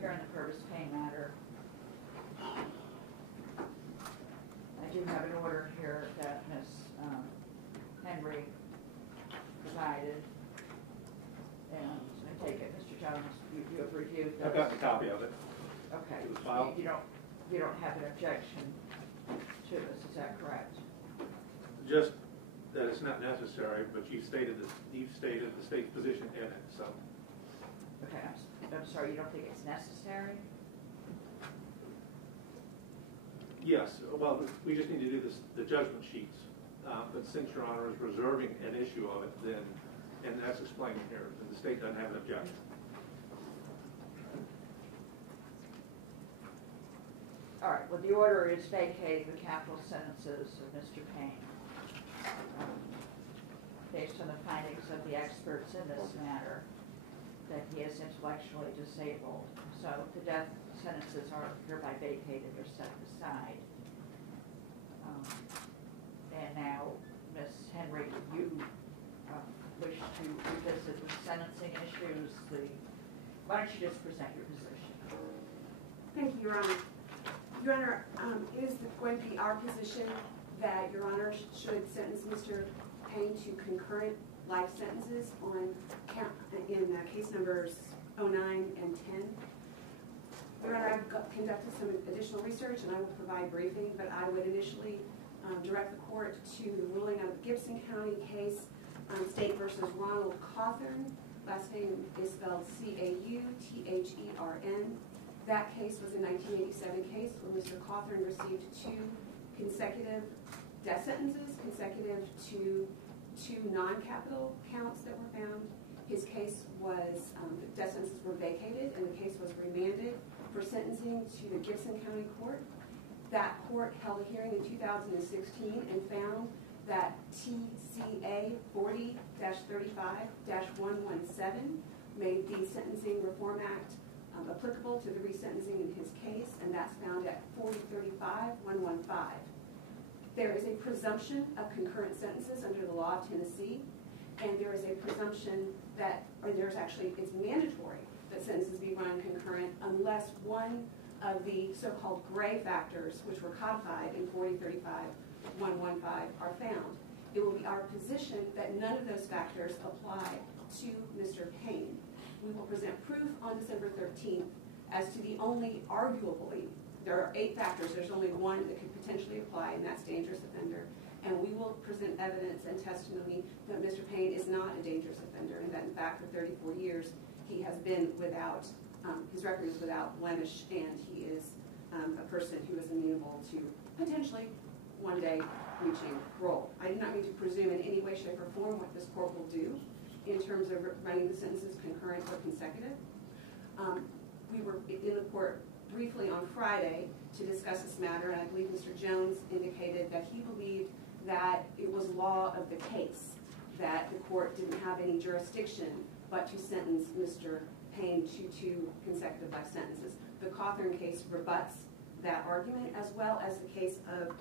here in the Pervis Payne matter. I do have an order here that Ms. Henry provided, and I take it, Mr. Jones, you have reviewed those. I've got a copy of it. Okay. It was filed. You don't have an objection to this, is that correct? Just that it's not necessary, but you've stated the state's position in it, so. Okay, I'm sorry, you don't think it's necessary? Yes, well, we just need to do the judgment sheets. But since Your Honor is reserving an issue of it, then, and that's explained here, and the state doesn't have an objection. All right, well, the order is vacating the capital sentences of Mr. Payne based on the findings of the experts in this matter that he is intellectually disabled. So the death sentences are hereby vacated or set aside. And now, Ms. Henry, you wish to revisit the sentencing issues. Why don't you just present your position? Thank you, Your Honor. Your Honor, it is going to be our position that Your Honor should sentence Mr. Payne to concurrent life sentences in case numbers 09 and 10. Your Honor, I've conducted some additional research and I will provide briefing, but I would initially direct the court to the ruling of the Gibson County case, State versus Ronald Cawthorn. Last name is spelled C-A-U-T-H-E-R-N. That case was a 1987 case where Mr. Cawthorn received 2 consecutive death sentences, consecutive to 2 non-capital counts that were found. His case was, the death sentences were vacated and the case was remanded for sentencing to the Gibson County Court. That court held a hearing in 2016 and found that TCA 40-35-117 made the Sentencing Reform Act applicable to the resentencing in his case, and that's found at 40-35-115. There is a presumption of concurrent sentences under the law of Tennessee, and there is a presumption that, or there's actually, it's mandatory that sentences be run concurrent unless one of the so-called gray factors, which were codified in 40-35-115, are found. It will be our position that none of those factors apply to Mr. Payne. We will present proof on December 13th as to the only arguably, there are 8 factors, there's only one that could potentially apply, and that's dangerous offender. And we will present evidence and testimony that Mr. Payne is not a dangerous offender, and that in fact for 34 years he has been without, his record is without blemish, and he is a person who is amenable to potentially one day reaching parole. I do not mean to presume in any way, shape, or form what this court will do in terms of running the sentences concurrent or consecutive. We were in the court briefly on Friday to discuss this matter, and I believe Mr. Jones indicated that he believed that it was law of the case, that the court didn't have any jurisdiction but to sentence Mr. Payne to 2 consecutive life sentences. The Cawthorn case rebuts that argument, as well as the case of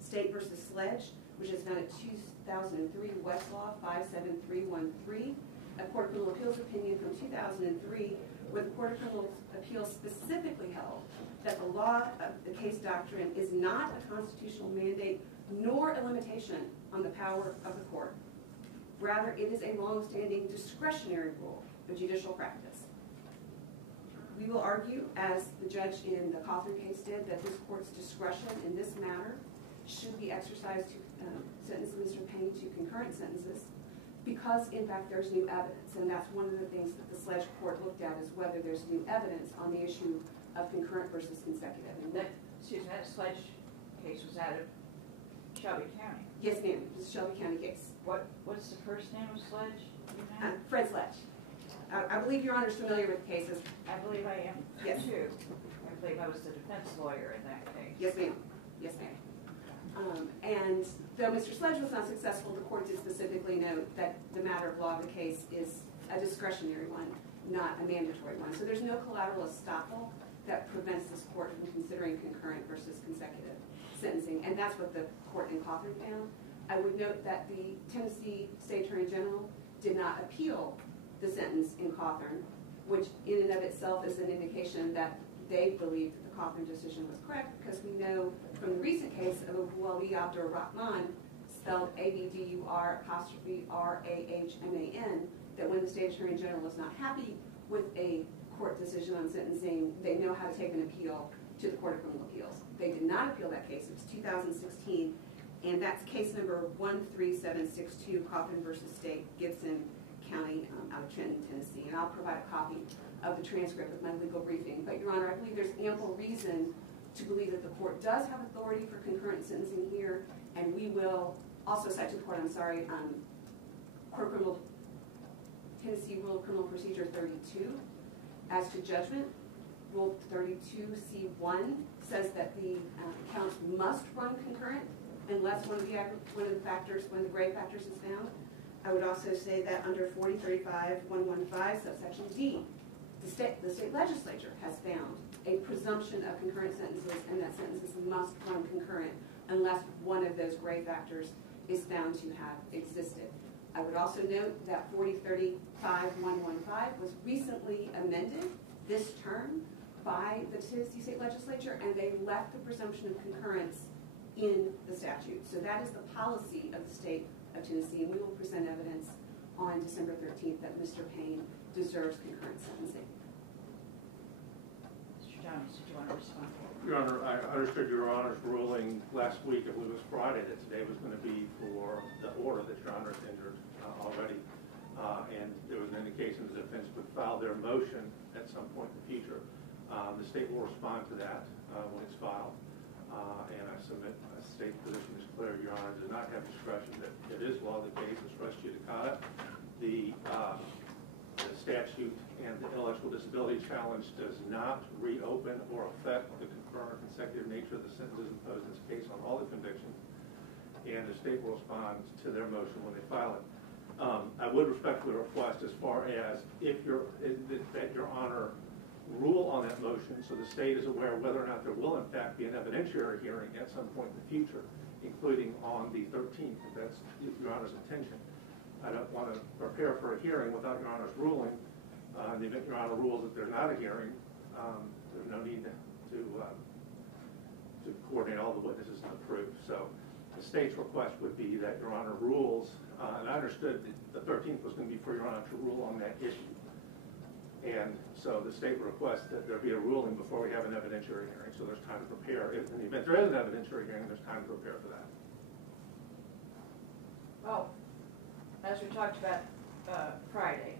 State versus Sledge, which is found at 2003 Westlaw 57313, a Court of Criminal Appeals opinion from 2003, where the Court of Criminal Appeals specifically held that the law of the case doctrine is not a constitutional mandate nor a limitation on the power of the court. Rather, it is a long-standing discretionary rule of judicial practice. We will argue, as the judge in the Cawthorn case did, that this court's discretion in this matter should be exercised to sentence Mr. Payne to concurrent sentences because, in fact, there's new evidence. And that's one of the things that the Sledge court looked at, is whether there's new evidence on the issue of concurrent versus consecutive. And that Sledge case was out of Shelby County. Yes, ma'am. It's a Shelby County case. What's the first name of Sledge? Fred Sledge. I believe Your Honor's familiar with the cases. I believe I am, yes, too. I believe I was the defense lawyer in that case. Yes, ma'am. Yes, ma'am. And though Mr. Sledge was not successful, the court did specifically note that the matter of law of the case is a discretionary one, not a mandatory one. So there's no collateral estoppel that prevents this court from considering concurrent versus consecutive sentencing, and that's what the court in Cawthorn found. I would note that the Tennessee State Attorney General did not appeal the sentence in Cawthorn, which in and of itself is an indication that they believe that the Coffin decision was correct, because we know from the recent case of Wali Abdur Rahman, spelled ABDUR''RAHMAN, that when the State Attorney General is not happy with a court decision on sentencing, they know how to take an appeal to the Court of Criminal Appeals. They did not appeal that case. It was 2016, and that's case number 13762, Coffin versus State, Gibson County, out of Trenton, Tennessee. And I'll provide a copy of the transcript of my legal briefing. But, Your Honor, I believe there's ample reason to believe that the court does have authority for concurrent sentencing here, and we will also cite to the court, Tennessee Rule of Criminal Procedure 32. As to judgment, Rule 32C1 says that the counts must run concurrent unless one of the grave factors is found. I would also say that under 4035-115, subsection D, the state legislature has found a presumption of concurrent sentences, and that sentences must run concurrent unless one of those grave factors is found to have existed. I would also note that 4035-115 was recently amended this term by the Tennessee State Legislature, and they left the presumption of concurrence in the statute. So that is the policy of the state of Tennessee, and we will present evidence on December 13th that Mr. Payne deserves concurrent sentencing. Mr. Jones, did you want to respond? Your Honor, I understood Your Honor's ruling last week, I believe it was Friday, that today was going to be for the order that Your Honor has entered already. And there was an indication the defense would file their motion at some point in the future. The state will respond to that when it's filed. And I submit a state position is clear. Your Honor does not have discretion. That it is law of the case, it's res judicata. The statute and the intellectual disability challenge does not reopen or affect the concurrent consecutive nature of the sentences imposed in this case on all the convictions. And the state will respond to their motion when they file it. I would respectfully request, as far as that Your Honor rule on that motion, so the state is aware whether or not there will in fact be an evidentiary hearing at some point in the future, including on the 13th, if that's Your Honor's intention. I don't want to prepare for a hearing without Your Honor's ruling. In the event Your Honor rules that there's not a hearing, there's no need to coordinate all the witnesses and approve. So the state's request would be that Your Honor rules, and I understood that the 13th was going to be for Your Honor to rule on that issue. And so the state requests that there be a ruling before we have an evidentiary hearing, so there's time to prepare. If in the event there is an evidentiary hearing, there's time to prepare for that. Well, as we talked about Friday,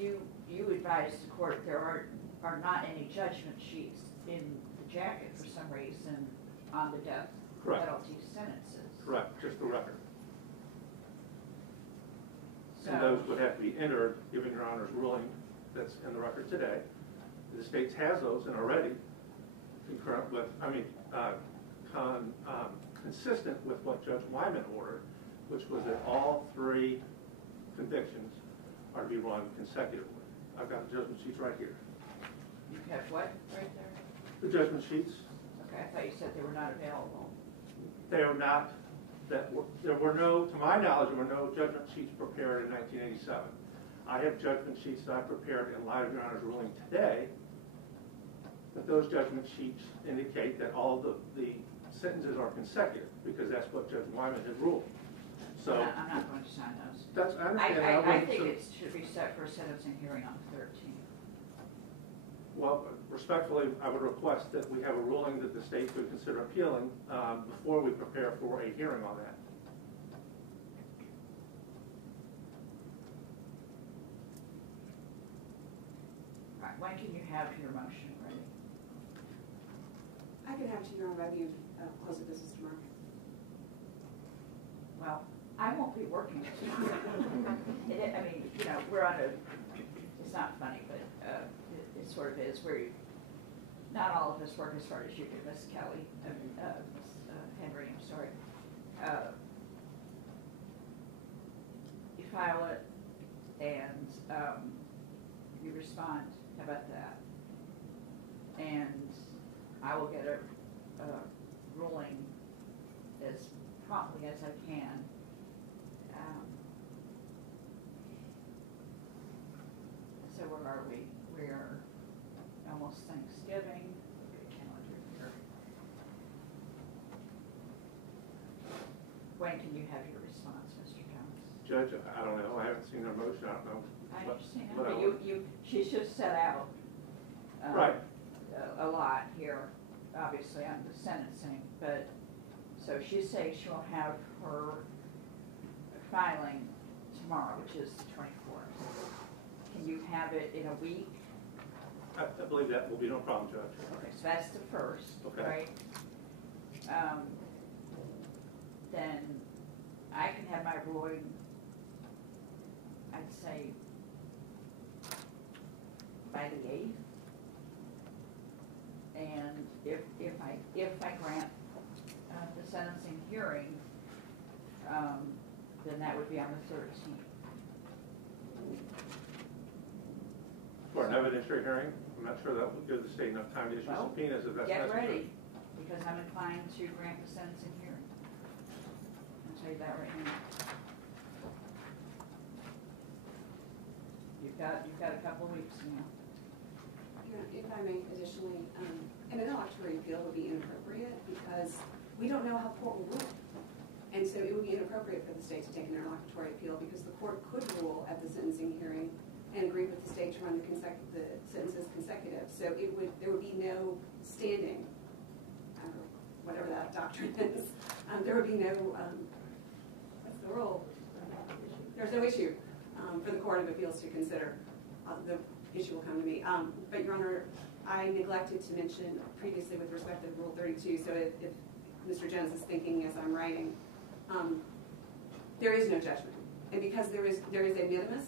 you advised the court there are not any judgment sheets in the jacket for some reason on the death penalty sentences. Correct, just the record. So, and those would have to be entered, given Your Honor's ruling that's in the record today. The state has those and already concurrent with, consistent with what Judge Wyman ordered, which was that all three convictions are to be run consecutively. I've got the judgment sheets right here. you have what right there? The judgment sheets. Okay, I thought you said they were not available. They are not. There were no, to my knowledge, there were no judgment sheets prepared in 1987. I have judgment sheets that I prepared in light of Your Honor's ruling today, but those judgment sheets indicate that all of the sentences are consecutive, because that's what Judge Wyman had ruled. So I'm not going to sign those. That's, I understand. I think it should be set for a sentencing hearing on the 13th. Well, respectfully, I would request that we have a ruling that the state would consider appealing before we prepare for a hearing on that. Right. When can you have your motion ready? I can have it to Your Honor by the close of business tomorrow. Well, I won't be working tomorrow. We're on a, it's not funny, but it sort of is, where not all of us work as hard as you do, Miss Kelly, Miss Henry, I'm sorry. You file it and you respond. How about that? And I will get a ruling as promptly as I can. are we? We are almost Thanksgiving. Look at the calendar here. When can you have your response, Mr. Jones? Judge, I don't know, I haven't seen her motion, I don't know. I what- understand, what I but want. she's just set out. Right. A lot here, obviously on the sentencing, but, so she's saying she'll have her filing tomorrow, which is the 24th. Can you have it in a week? I believe that will be no problem, Judge. Okay, so that's the first, Okay. right? Then I can have my ruling, I'd say, by the 8th. And if I grant the sentencing hearing, then that would be on the 13th. For an evidentiary hearing, I'm not sure that would give the state enough time to issue Well, subpoenas if that's Get necessary. ready, because I'm inclined to grant the sentencing hearing. I'll tell you that right now. You've got a couple of weeks now. If I may additionally, an interlocutory appeal would be inappropriate because we don't know how the court will rule. And so it would be inappropriate for the state to take an interlocutory appeal because the court could rule at the sentencing hearing and agree with the state to run the sentences consecutive. So there would be no standing, whatever that doctrine is. There would be no, what's the rule? There's no issue for the Court of Appeals to consider. The issue will come to me. But Your Honor, I neglected to mention previously with respect to Rule 32, so if Mr. Jones is thinking as I'm writing, there is no judgment. And because there is a minimus,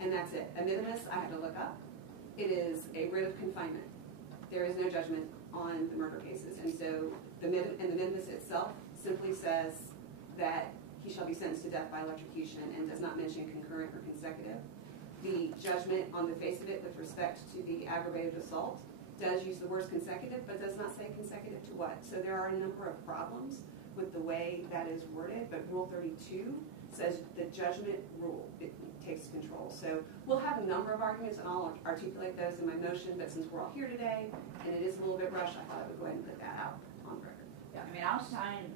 and that's it. A minimus, I have to look up. It is a writ of confinement. There is no judgment on the murder cases. And so the minimus itself simply says that he shall be sentenced to death by electrocution and does not mention concurrent or consecutive. The judgment on the face of it with respect to the aggravated assault does use the words consecutive, but does not say consecutive to what. So there are a number of problems with the way that is worded, but Rule 32 says the judgment rule, it takes control. So we'll have a number of arguments, and I'll articulate those in my motion, but since we're all here today, and it is a little bit rushed, I thought I would go ahead and put that out on the record. Yeah, I mean, I'll sign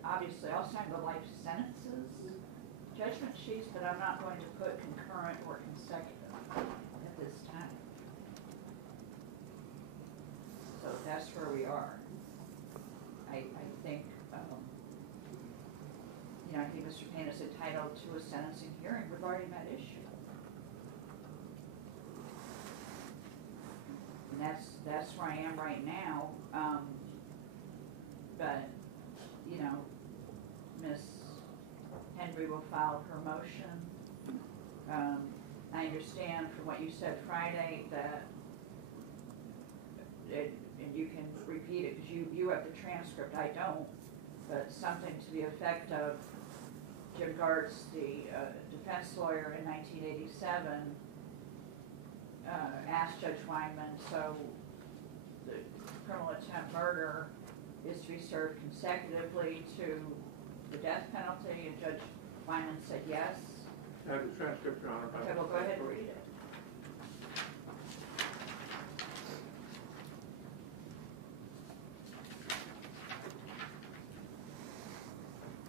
the life sentences judgment sheets, but I'm not going to put concurrent or consecutive at this time. So that's where we are. I think, I think Mr. Payne is entitled to a sentencing hearing regarding that issue. And that's where I am right now. But, Ms. Henry will file her motion. I understand from what you said Friday that, and you can repeat it because you have the transcript, I don't, but something to the effect of Jim Gartz, the defense lawyer in 1987, asked Judge Weinman, so the criminal attempt murder is to be served consecutively to the death penalty, and Judge Weinman said yes. I have the transcript, Your Honor. Okay, well, go ahead and read it.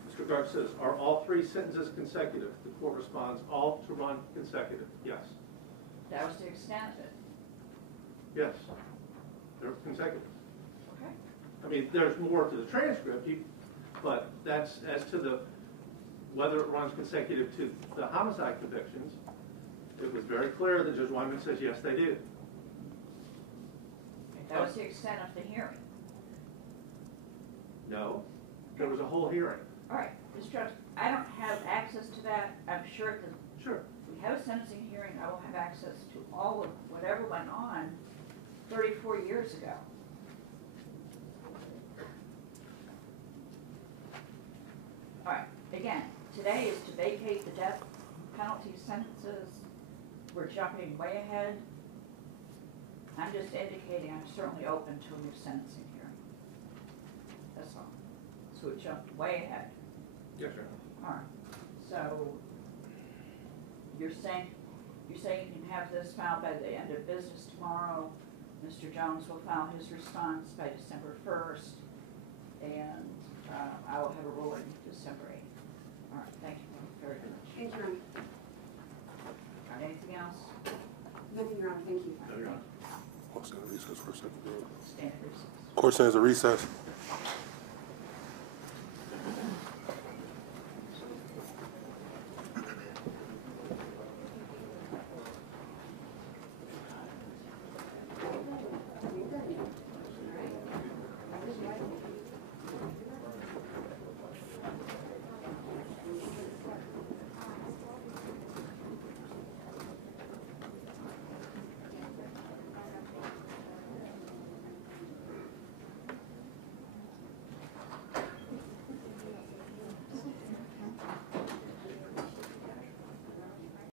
Mr. Gartz says, are all three sentences consecutive? The court responds, all to run consecutive. Yes. That was the extent of it. Yes. They're consecutive. Okay. I mean, there's more to the transcript, but that's as to whether it runs consecutive to the homicide convictions. It was very clear that Judge Weinman says, yes, they do. That was the extent of the hearing. No. There was a whole hearing. All right, Mr. Jones, I don't have access to that. I'm sure Sure. if we have a sentencing hearing, I will have access to all of whatever went on 34 years ago. All right, again, today is to vacate the death penalty sentences. We're jumping way ahead. I'm just indicating I'm certainly open to a new sentencing hearing. That's all. So we jumped way ahead. Yes, sir. All right, so you're saying you say you can have this filed by the end of business tomorrow. Mr. Jones will file his response by December 1st, and I will have a ruling December 8th. All right, thank you very much. Thank you, Your Honor. All right, anything else? Nothing, Your Honor. Thank you. No, Your Honor. Court stands at recess for a second. Stand at recess. Court stands at recess.